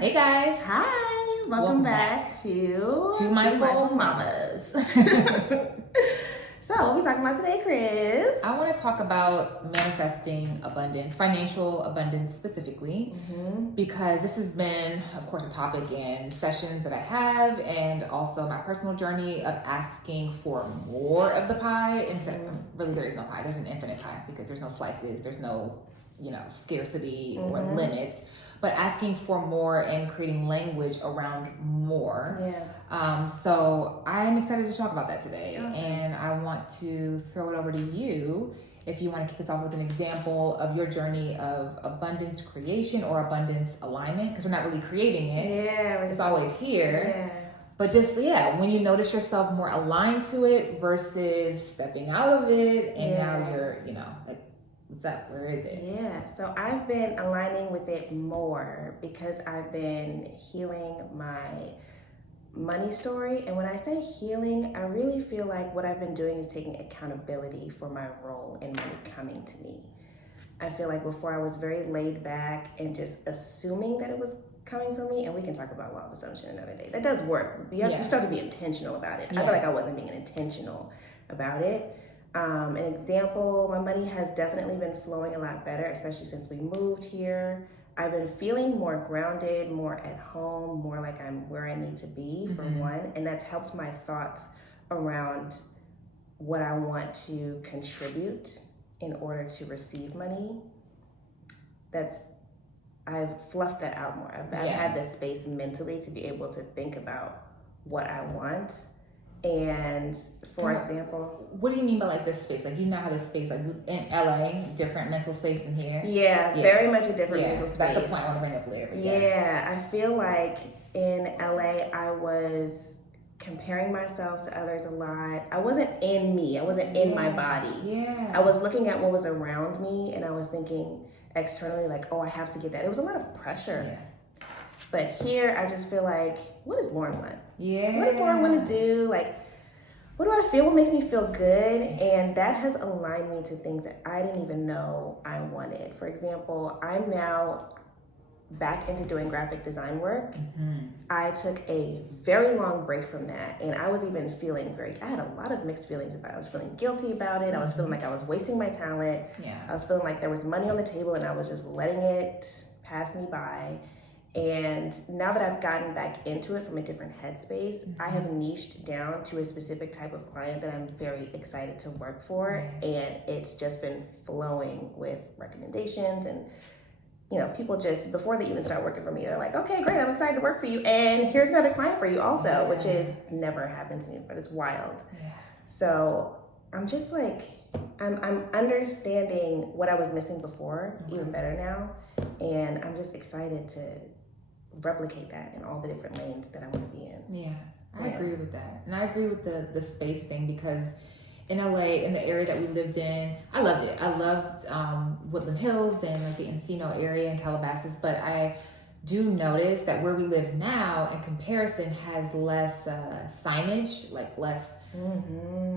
Hey guys. Hi, welcome back to Mindful Mamas. So, what are we talking about today, Chris? I want to talk about manifesting abundance, financial abundance specifically, because this has been, of course, a topic in sessions that I have, and also my personal journey of asking for more of the pie instead of, really there is no pie, there's an infinite pie because there's no slices, there's no, scarcity or limits. But asking for more and creating language around more. Yeah. So I'm excited to talk about that today. Awesome. And I want to throw it over to you if you want to kick us off with an example of your journey of abundance creation or abundance alignment, because we're not really creating it. Yeah. It's always here. Yeah. But just, when you notice yourself more aligned to it versus stepping out of it, and now you're, like, what's that? Where is it? Yeah, so I've been aligning with it more because I've been healing my money story. And when I say healing, I really feel like what I've been doing is taking accountability for my role in money coming to me. I feel like before I was very laid back and just assuming that it was coming from me, and we can talk about law of assumption another day. That does work. You start to be intentional about it. I feel like I wasn't being intentional about it. An example, my money has definitely been flowing a lot better, especially since we moved here. I've been feeling more grounded, more at home, more like I'm where I need to be, for one. And that's helped my thoughts around what I want to contribute in order to receive money. I've fluffed that out more. I've had this space mentally to be able to think about what I want. And for example, what do you mean by like this space? Like, you now have this space, like in LA, different mental space than here. Yeah, very much a different mental space. That's the point I want to bring up later. Yeah, I feel like in LA, I was comparing myself to others a lot. I wasn't in me. I wasn't in my body. Yeah. I was looking at what was around me, and I was thinking externally, like, oh, I have to get that. It was a lot of pressure. Yeah. But here, I just feel like, what does Lauren want? Yeah. What does Lauren want to do? Like, what do I feel? What makes me feel good? And that has aligned me to things that I didn't even know I wanted. For example, I'm now back into doing graphic design work. I took a very long break from that, and I was even feeling I had a lot of mixed feelings about it. I was feeling guilty about it. I was feeling like I was wasting my talent. I was feeling like there was money on the table and I was just letting it pass me by. And now that I've gotten back into it from a different headspace, I have niched down to a specific type of client that I'm very excited to work for. And it's just been flowing with recommendations. And, people just, before they even start working for me, they're like, okay, great, I'm excited to work for you. And here's another client for you also, which is never happened to me before. It's wild. So I'm just like, I'm understanding what I was missing before even better now. And I'm just excited to replicate that in all the different lanes that I want to be in. I agree with that. And I agree with the space thing, because in LA, in the area that we lived in, I loved it. I loved Woodland Hills and like the Encino area and Calabasas, but I do notice that where we live now in comparison has less signage, like less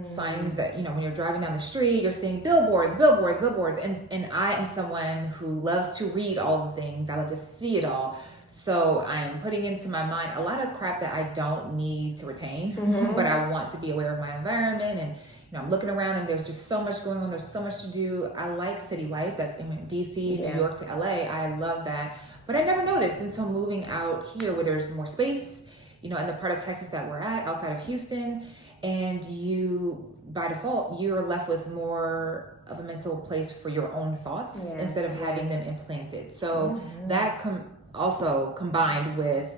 signs that, when you're driving down the street, you're seeing billboards. And I am someone who loves to read all the things. I love to see it all. So I'm putting into my mind a lot of crap that I don't need to retain, but I want to be aware of my environment. And, I'm looking around and there's just so much going on. There's so much to do. I like city life. That's in DC, New York to LA. I love that. But I never noticed until moving out here where there's more space, in the part of Texas that we're at, outside of Houston. And you, by default, you're left with more of a mental place for your own thoughts instead of having them implanted. So that also combined with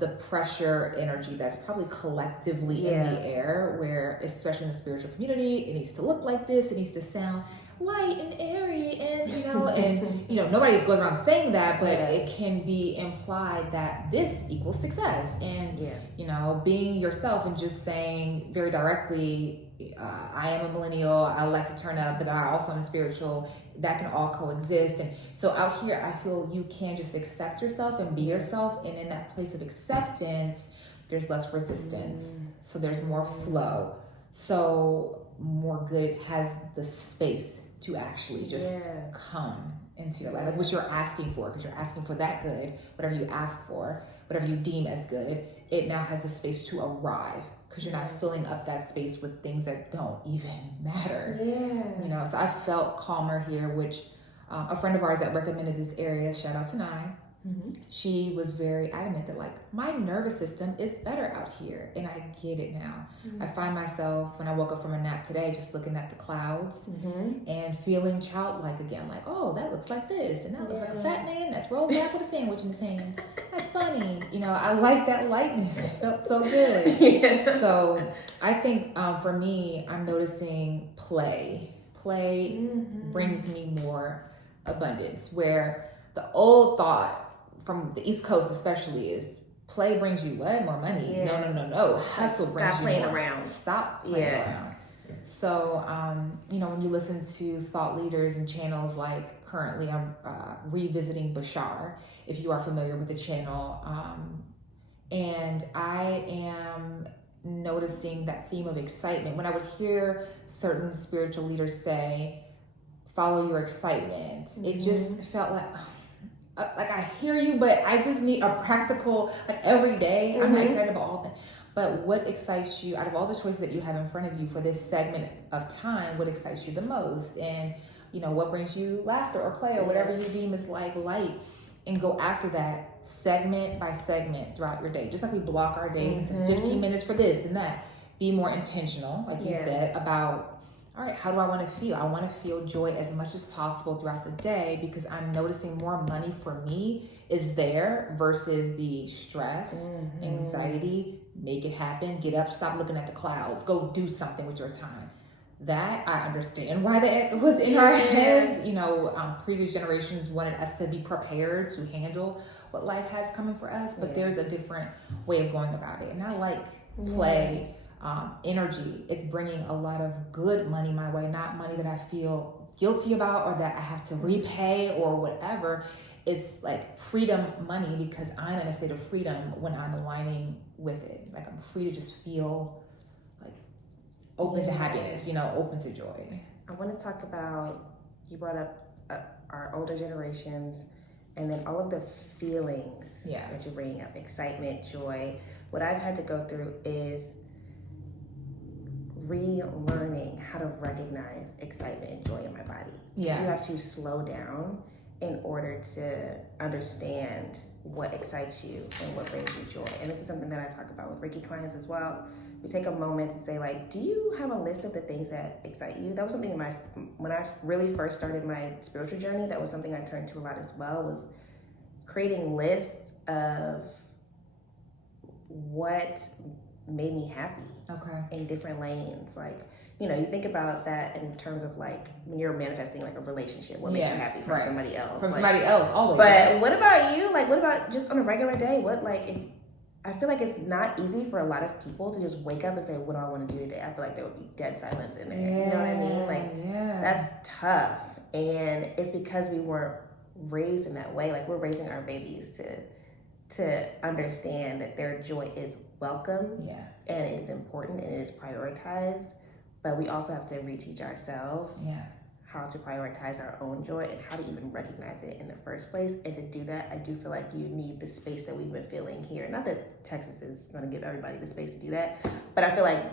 the pressure energy that's probably collectively in the air, where, especially in the spiritual community, it needs to look like this, it needs to sound light and airy, and nobody goes around saying that, but it can be implied that this equals success. And being yourself and just saying very directly, I am a millennial, I like to turn up, but I also am spiritual, that can all coexist. And so out here, I feel you can just accept yourself and be yourself, and in that place of acceptance, there's less resistance, so there's more flow, so more good has the space to actually just come into your life, like what you're asking for, because you're asking for that good, whatever you ask for, whatever you deem as good, it now has the space to arrive, because you're not filling up that space with things that don't even matter. Yeah. You know, so I felt calmer here, which a friend of ours that recommended this area, shout out to Nye, she was very adamant that like my nervous system is better out here, and I get it now. I find myself when I woke up from a nap today just looking at the clouds and feeling childlike again, like, oh, that looks like this, and that looks like a fat man that's rolled back with a sandwich in his hands. That's funny. You know, I like that lightness. It felt so good. So I think for me, I'm noticing play brings me more abundance, where the old thought from the East Coast especially is play brings you what? More money. No. Hustle brings you more. Stop playing around. Stop playing around. So, you know, when you listen to thought leaders and channels, like currently I'm revisiting Bashar, if you are familiar with the channel, and I am noticing that theme of excitement. When I would hear certain spiritual leaders say, follow your excitement, it just felt like I hear you, but I just need a practical, like every day. I'm not excited about all things, but what excites you out of all the choices that you have in front of you for this segment of time? What excites you the most? And you know, what brings you laughter or play or whatever you deem is like light, and go after that segment by segment throughout your day. Just like we block our days into 15 minutes for this and that. Be more intentional, like you said, about, all right, how do I want to feel? I want to feel joy as much as possible throughout the day, because I'm noticing more money for me is there versus the stress, anxiety. Make it happen. Get up, stop looking at the clouds, go do something with your time. That I understand why that was in our heads. You know, previous generations wanted us to be prepared to handle what life has coming for us, but there's a different way of going about it. And I like play. Energy. It's bringing a lot of good money my way, not money that I feel guilty about or that I have to repay or whatever. It's like freedom money, because I'm in a state of freedom when I'm aligning with it. Like I'm free to just feel like open to happiness, you know, open to joy. I want to talk about, you brought up our older generations, and then all of the feelings that you're bringing up, excitement, joy. What I've had to go through is relearning how to recognize excitement and joy in my body. You have to slow down in order to understand what excites you and what brings you joy. And this is something that I talk about with Reiki clients as well. We take a moment to say, like, do you have a list of the things that excite you? That was something when I really first started my spiritual journey, that was something I turned to a lot as well, was creating lists of what made me happy in different lanes. Like, you know, you think about that in terms of like when you're manifesting like a relationship, what makes you happy from somebody else. From somebody else, always. But what about you? Like, what about just on a regular day? What, like, if, I feel like it's not easy for a lot of people to just wake up and say, what do I want to do today? I feel like there would be dead silence in there. You know what I mean? Like, that's tough. And it's because we weren't raised in that way. Like, we're raising our babies to understand that their joy is welcome and it is important and it is prioritized, but we also have to reteach ourselves how to prioritize our own joy and how to even recognize it in the first place. And to do that, I do feel like you need the space that we've been feeling here. Not that Texas is going to give everybody the space to do that, but I feel like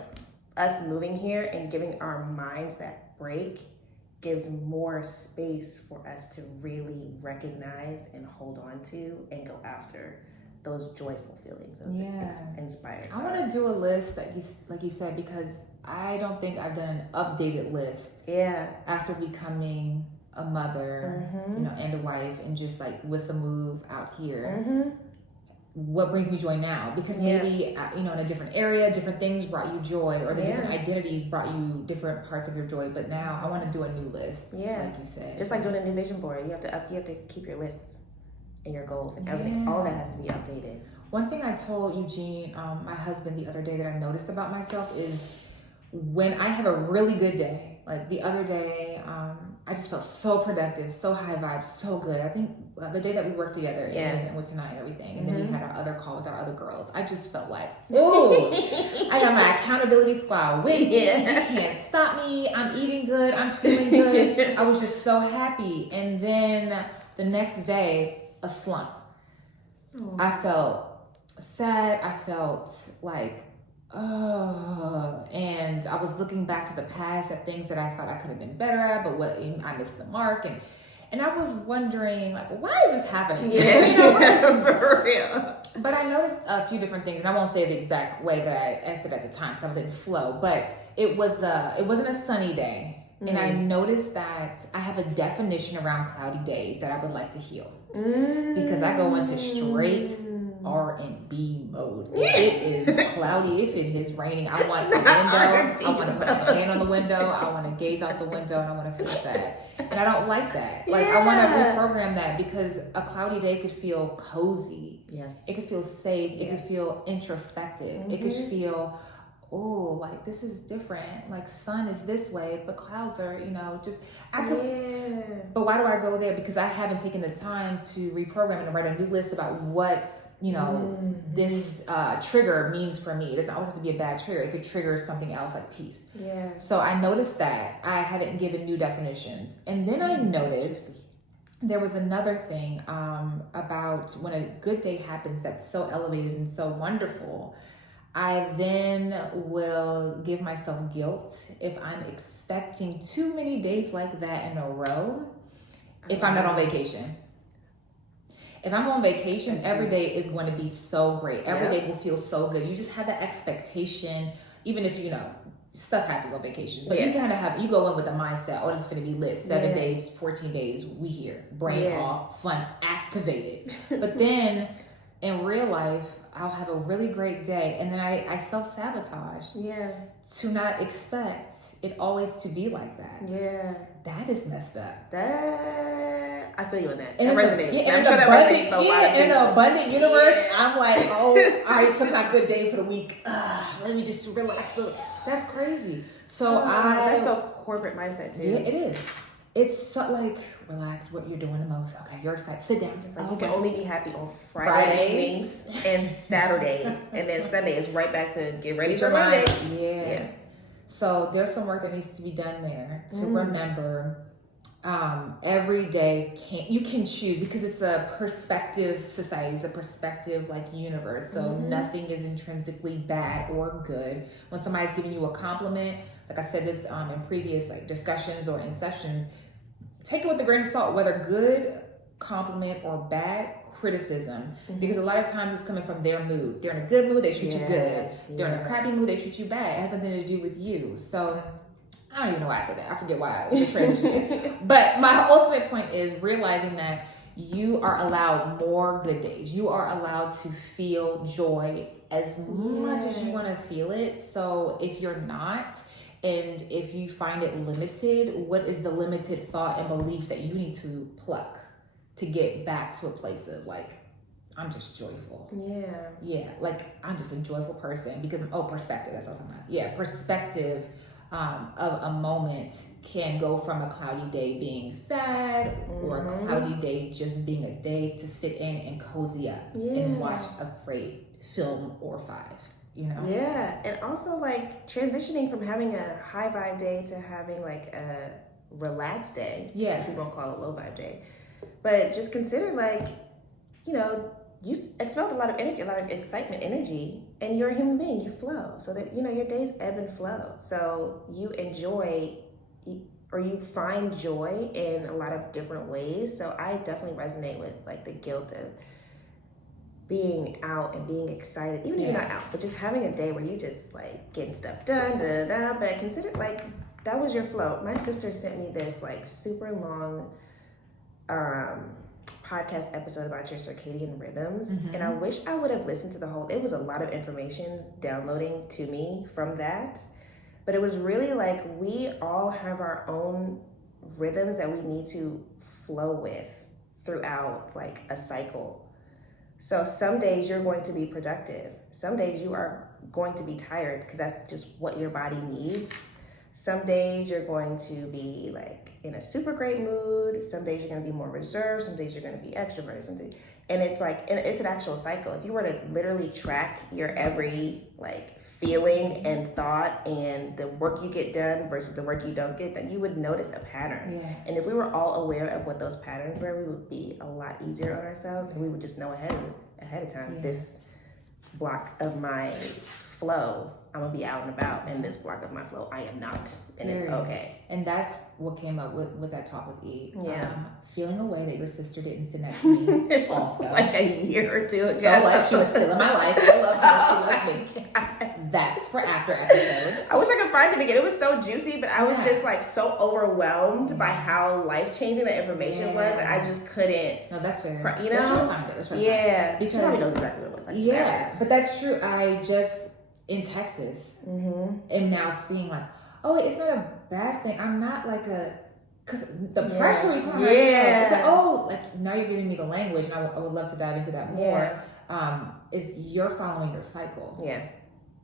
us moving here and giving our minds that break gives more space for us to really recognize and hold on to and go after those joyful feelings, those inspired. I want to do a list that like you said, because I don't think I've done an updated list. After becoming a mother, you know, and a wife, and just like with the move out here, what brings me joy now? Because maybe you know, in a different area, different things brought you joy, or the different identities brought you different parts of your joy. But now I want to do a new list. Like you said, just like doing a new vision board. You have to keep your lists and your goals and everything. All that has to be updated. One thing I told Eugene, my husband, the other day that I noticed about myself is when I have a really good day. Like the other day, I just felt so productive, so high vibes, so good. I think the day that we worked together and went tonight and everything, and then we had our other call with our other girls, I just felt like, oh, I got my accountability squad with me. You can't stop me. I'm eating good. I'm feeling good. I was just so happy. And then the next day, a slump. I felt sad. I felt like, and I was looking back to the past at things that I thought I could have been better at, but what I missed the mark, and I was wondering, like, why is this happening? For real. But I noticed a few different things, and I won't say the exact way that I said at the time because I was in flow. But it wasn't a sunny day, and I noticed that I have a definition around cloudy days that I would like to heal because I go into straight R&B mode. If it is cloudy, if it is raining, I want a window. I want to put my hand on the window. I want to gaze out the window, and I want to feel sad. And I don't like that. Like I want to reprogram that because a cloudy day could feel cozy. Yes. It could feel safe. It could feel introspective. It could feel, oh, like this is different. Like sun is this way, but clouds are, just But why do I go there? Because I haven't taken the time to reprogram and write a new list about what this trigger means for me. It doesn't always have to be a bad trigger. It could trigger something else like peace. Yeah. So I noticed that I hadn't given new definitions. And then I noticed there was another thing about when a good day happens that's so elevated and so wonderful. I then will give myself guilt if I'm expecting too many days like that in a row if I'm not on vacation. If I'm on vacation, every day is going to be so great. Every day will feel so good. You just have that expectation, even if, stuff happens on vacations. But you kind of you go in with the mindset, oh, this is going to be lit. 7 days, 14 days, we here. Brain off, fun, activated. But then in real life, I'll have a really great day. And then I self-sabotage to not expect it always to be like that. Yeah. That is messed up. I feel you on that. It resonates. Yeah, I'm sure that resonates with a lot of people. In an abundant universe, I'm like, oh, I took my good day for the week. Let me just relax. That's crazy. So that's so corporate mindset too. Yeah, it is. It's so like, relax what you're doing the most. Okay, you're excited. Sit down. It's like you can only be happy on Friday evenings and Saturdays. And then Sunday is right back to get ready for Monday. Yeah. So there's some work that needs to be done there to remember every day you can choose, because it's a perspective society, it's a perspective like universe. So nothing is intrinsically bad or good. When somebody's giving you a compliment, like I said this in previous discussions or in sessions, take it with a grain of salt, whether good compliment or bad criticism, because a lot of times it's coming from their mood. They're in a good mood, they treat you good. They're in a crappy mood, they treat you bad. It has nothing to do with you. So I don't even know why I said that. I forget why I was transitioning. But my ultimate point is realizing that you are allowed more good days. You are allowed to feel joy as much as you want to feel it. So if you're not, and if you find it limited, what is the limited thought and belief that you need to pluck to get back to a place of like, I'm just joyful. Yeah, like I'm just a joyful person because, perspective, that's what I'm talking about. Yeah, perspective of a moment can go from a cloudy day being sad or a cloudy day just being a day to sit in and cozy up and watch a great film or 5. Yeah, and also like transitioning from having a high vibe day to having like a relaxed day. Yeah, if we won't call it low vibe day, but just consider like, you expelled a lot of energy, a lot of excitement, energy, and you're a human being. You flow, so that your days ebb and flow. So you enjoy, or you find joy in a lot of different ways. So I definitely resonate with like the guilt of being out and being excited, even if you're not out, but just having a day where you just like getting stuff done, but consider like that was your flow. My sister sent me this like super long podcast episode about your circadian rhythms, and I wish I would have listened to the whole. It was a lot of information downloading to me from that, but it was really like we all have our own rhythms that we need to flow with throughout like a cycle. So some days you're going to be productive. Some days you are going to be tired because that's just what your body needs. Some days you're going to be like in a super great mood. Some days you're going to be more reserved. Some days you're going to be extroverted. And it's like, and it's an actual cycle. If you were to literally track your every like feeling and thought and the work you get done versus the work you don't get done, you would notice a pattern. Yeah. And if we were all aware of what those patterns were, we would be a lot easier on ourselves, and we would just know ahead of time. Yeah. This block of my flow, I'm gonna be out and about, and this block of my flow, I am not, and it's okay. And that's what came up with that talk with E. Yeah. Feeling a way that your sister didn't send that to me. It was also. like a year or two ago. So what? She was still in my life. I love her. She loves me. That's for after episode. I wish I could find it again. It was so juicy, but I was Yeah. just like so overwhelmed by how life changing the information was. That I just couldn't. No, that's fair. You Let's try to know? find it. Let's try to Yeah, find it. because she probably knows exactly what it was. Like, Yeah, but that's true. I just in Texas am now seeing like, oh, it's not a bad thing. I'm not like because the pressure we put on ourselves, it's like, oh, like now you're giving me the language, and I would love to dive into that more. Is you're following your cycle. Yeah.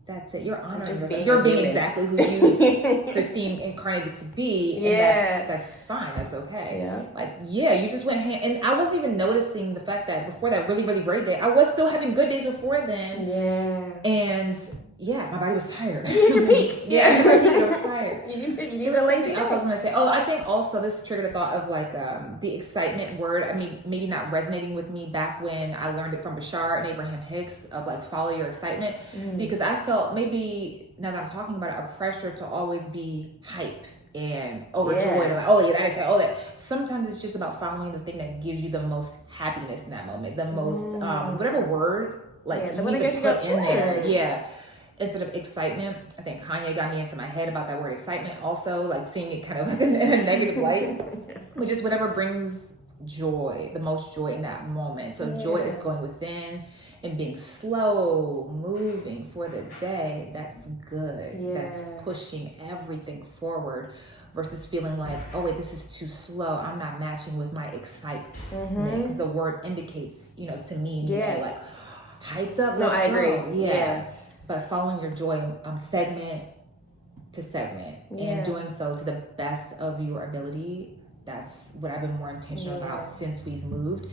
That's it. You're honoring Just yourself. being You're being human. exactly who you, Christine, incarnated to be. And that's fine. That's okay. Yeah. Like, yeah, you just went and I wasn't even noticing the fact that before that really, really great day, I was still having good days before then. Yeah. And yeah, my body was tired. You hit your peak. Yeah, I was tired. You need a lazy Else I was day. gonna say, I think also this triggered a thought of like the excitement word. I mean, maybe not resonating with me back when I learned it from Bashar and Abraham Hicks of like follow your excitement, because I felt maybe now that I'm talking about it, a pressure to always be hype and overjoyed, like, oh yeah, that excited, oh that. Sometimes it's just about following the thing that gives you the most happiness in that moment, the most whatever word like you need to put in there. Yeah. Instead of excitement, I think Kanye got me into my head about that word excitement also, like seeing it kind of like in a negative light, which is whatever brings joy, the most joy in that moment. So joy is going within and being slow, moving for the day. That's good. Yeah. That's pushing everything forward versus feeling like, oh wait, this is too slow. I'm not matching with my excitement, because the word indicates, to me, like hyped up. No, let's I go. agree. Yeah. But following your joy segment to segment and doing so to the best of your ability, that's what I've been more intentional about since we've moved.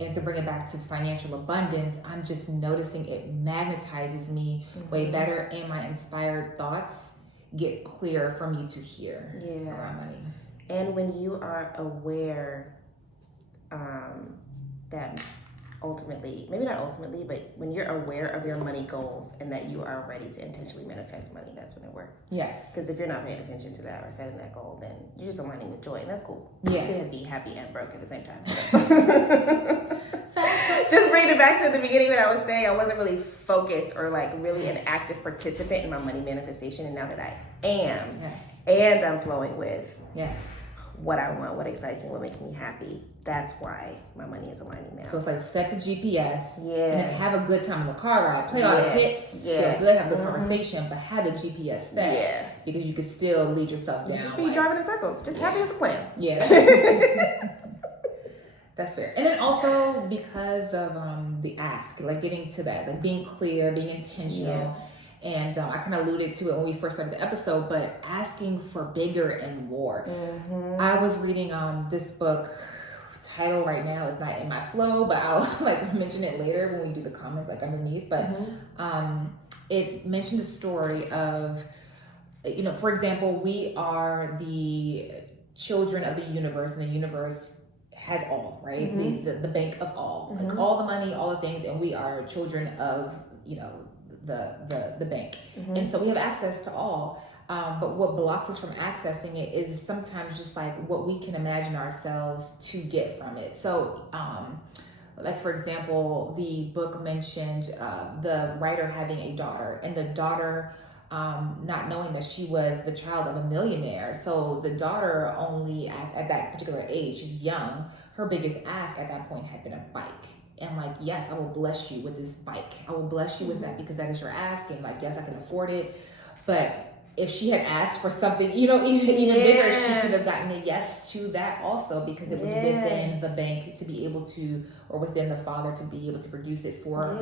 And to bring it back to financial abundance, I'm just noticing it magnetizes me way better, and my inspired thoughts get clearer for me to hear around money. And when you are aware that ultimately, maybe not ultimately, but when you're aware of your money goals and that you are ready to intentionally manifest money, that's when it works. Yes. Because if you're not paying attention to that or setting that goal, then you're just aligning with joy, and that's cool. Yeah. You can be happy and broke at the same time. Just bring it back to the beginning when I was saying I wasn't really focused or like really an active participant in my money manifestation, and now that I am, and I'm flowing with what I want, what excites me, what makes me happy, that's why my money is aligning now. So it's like set the GPS, and Yeah. then have a good time in the car ride, play all the hits, feel good, have a good conversation, but have the GPS set because you could still lead yourself down. Just be driving in circles, just happy as a clam. Yeah. That's fair. And then also because of the ask, like getting to that, like being clear, being intentional. And I kind of alluded to it when we first started the episode, but asking for bigger and more. I was reading this book. Title right now is not in my flow, but I'll like mention it later when we do the comments like underneath. But it mentioned the story of, for example, we are the children of the universe, and the universe has all, right? The bank of all, like all the money, all the things, and we are children of, the bank. And so we have access to all. But what blocks us from accessing it is sometimes just like what we can imagine ourselves to get from it. So, like for example, the book mentioned the writer having a daughter, and the daughter not knowing that she was the child of a millionaire. So the daughter only asked at that particular age, she's young, her biggest ask at that point had been a bike. And like, yes, I will bless you with this bike. I will bless you with that because that is your ask. And like, yes, I can afford it. But if she had asked for something, even bigger, she could have gotten a yes to that also, because it was within the bank to be able to, or within the father to be able to produce it for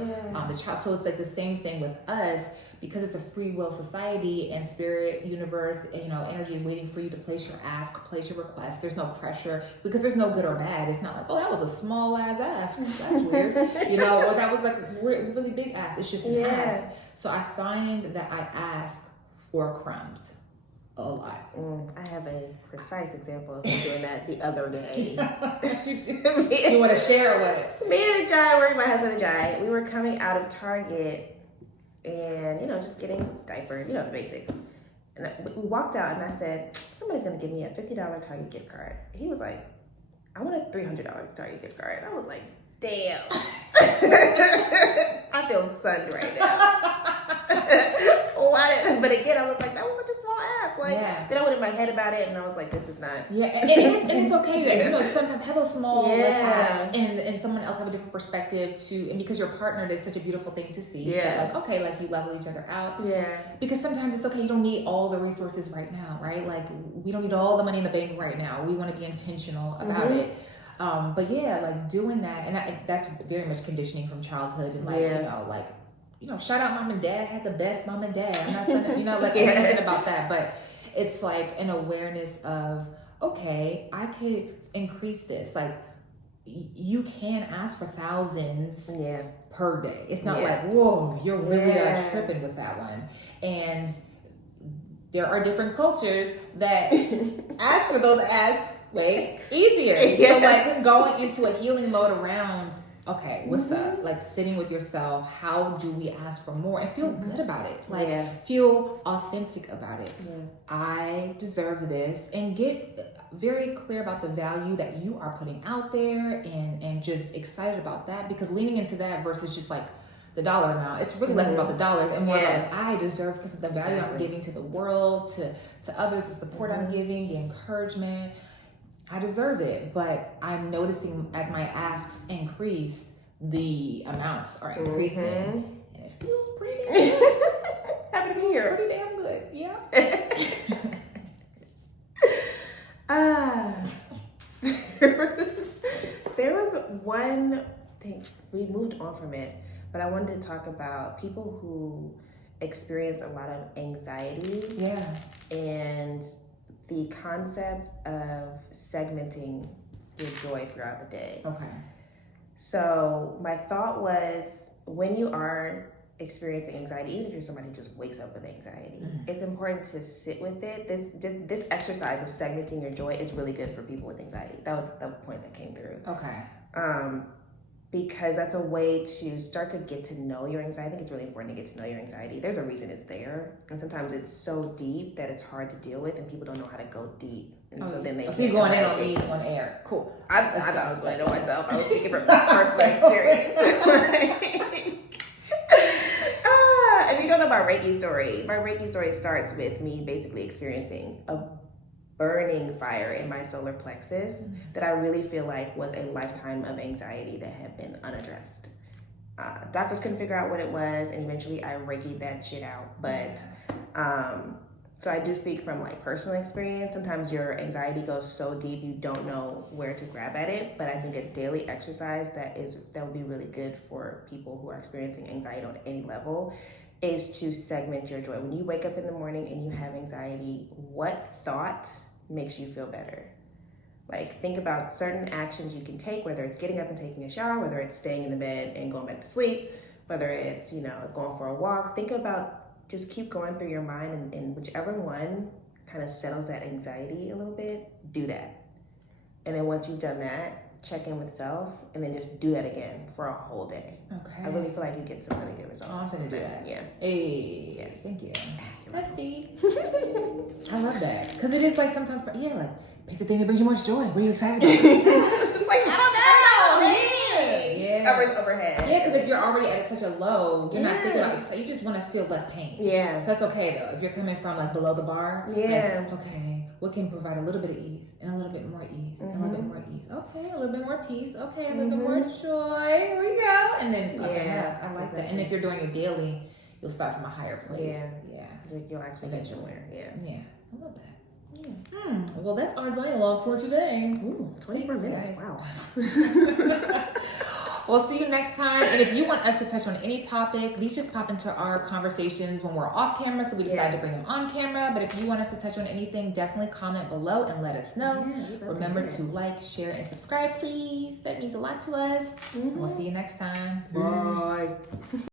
the child. So it's like the same thing with us, because it's a free will society, and spirit, universe, energy is waiting for you to place your ask, place your request. There's no pressure, because there's no good or bad. It's not like, oh, that was a small ass ask, that's weird, or that was like a really big ask. It's just an ask. So I find that I ask for crumbs a lot. I have a precise example of doing that the other day. You want to share with? Me and Jai, my husband and Jai, we were coming out of Target and, just getting diapers, the basics. And we walked out and I said, somebody's going to give me a $50 Target gift card. He was like, I want a $300 Target gift card. I was like, damn. I feel sunned right now. But again, I was like, that was such a small ask. Then I went in my head about it, and I was like, this is not. Yeah, and it's okay. Sometimes have those small asks, and someone else have a different perspective too. And because you're partnered, it's such a beautiful thing to see. Yeah. That, you level each other out. Yeah. Because sometimes it's okay. You don't need all the resources right now, right? Like, we don't need all the money in the bank right now. We want to be intentional about it. But doing that, and that's very much conditioning from childhood, and shout out mom and dad, had the best mom and dad. I'm not saying, I'm thinking about that, but it's like an awareness of, okay, I could increase this. Like, you can ask for thousands per day. It's not like, whoa, you're really tripping with that one. And there are different cultures that ask for those asks way easier. So going into a healing mode around, okay, what's up? Like, sitting with yourself, how do we ask for more and feel good about it? Feel authentic about it. I deserve this, and get very clear about the value that you are putting out there, and just excited about that, because leaning into that versus just like the dollar amount, it's really less about the dollars and more about I deserve, because of the value I'm giving to the world, to others, the support I'm giving, the encouragement. I deserve it, but I'm noticing as my asks increase, the amounts are increasing, and it feels pretty damn good. Happy to be here. Pretty damn good, yeah. There was one thing, we moved on from it, but I wanted to talk about people who experience a lot of anxiety. And the concept of segmenting your joy throughout the day. Okay. So my thought was, when you are experiencing anxiety, even if you're somebody who just wakes up with anxiety, it's important to sit with it. This exercise of segmenting your joy is really good for people with anxiety. That was the point that came through. Okay. Because that's a way to start to get to know your anxiety. I think it's really important to get to know your anxiety. There's a reason it's there, and sometimes it's so deep that it's hard to deal with, and people don't know how to go deep. And so then so you're going in on me on air. Cool. I thought I was going in on myself. I was speaking from personal experience. If you don't know my Reiki story starts with me basically experiencing a burning fire in my solar plexus that I really feel like was a lifetime of anxiety that had been unaddressed. Doctors couldn't figure out what it was, and eventually I Reiki'd that shit out. But so I do speak from personal experience. Sometimes your anxiety goes so deep you don't know where to grab at it. But I think a daily exercise that would be really good for people who are experiencing anxiety on any level is to segment your joy. When you wake up in the morning and you have anxiety, what thought makes you feel better? Think about certain actions you can take, whether it's getting up and taking a shower, whether it's staying in the bed and going back to sleep, whether it's, going for a walk. Think about, just keep going through your mind, and whichever one kind of settles that anxiety a little bit, do that. And then once you've done that, check in with self, and then just do that again for a whole day. Okay. I really feel like you get some really good results. I'm gonna do that. Yeah. Hey. Yes. Thank you. Bestie. I love that, because it is sometimes, pick the thing that brings you most joy. What are you excited about? Just I don't know. Yeah. Covers overhead. Yeah, because if you're already at such a low, you're not thinking about, you just want to feel less pain. Yeah. So that's okay though. If you're coming from below the bar. Yeah. Okay. What can provide a little bit of ease and a little bit more ease and a little bit more ease? Okay, a little bit more peace. Okay, a little bit more joy. Here we go. And then I like that. And if you're doing it daily, you'll start from a higher place. Yeah. You'll actually get somewhere. Yeah. Yeah. I love that. Well, that's our dialogue for today. Ooh, 24 minutes. Guys. Wow. We'll see you next time. And if you want us to touch on any topic, these just pop into our conversations when we're off camera, so we decide to bring them on camera. But if you want us to touch on anything, definitely comment below and let us know. Remember to like, share, and subscribe, please. That means a lot to us. We'll see you next time. Bye.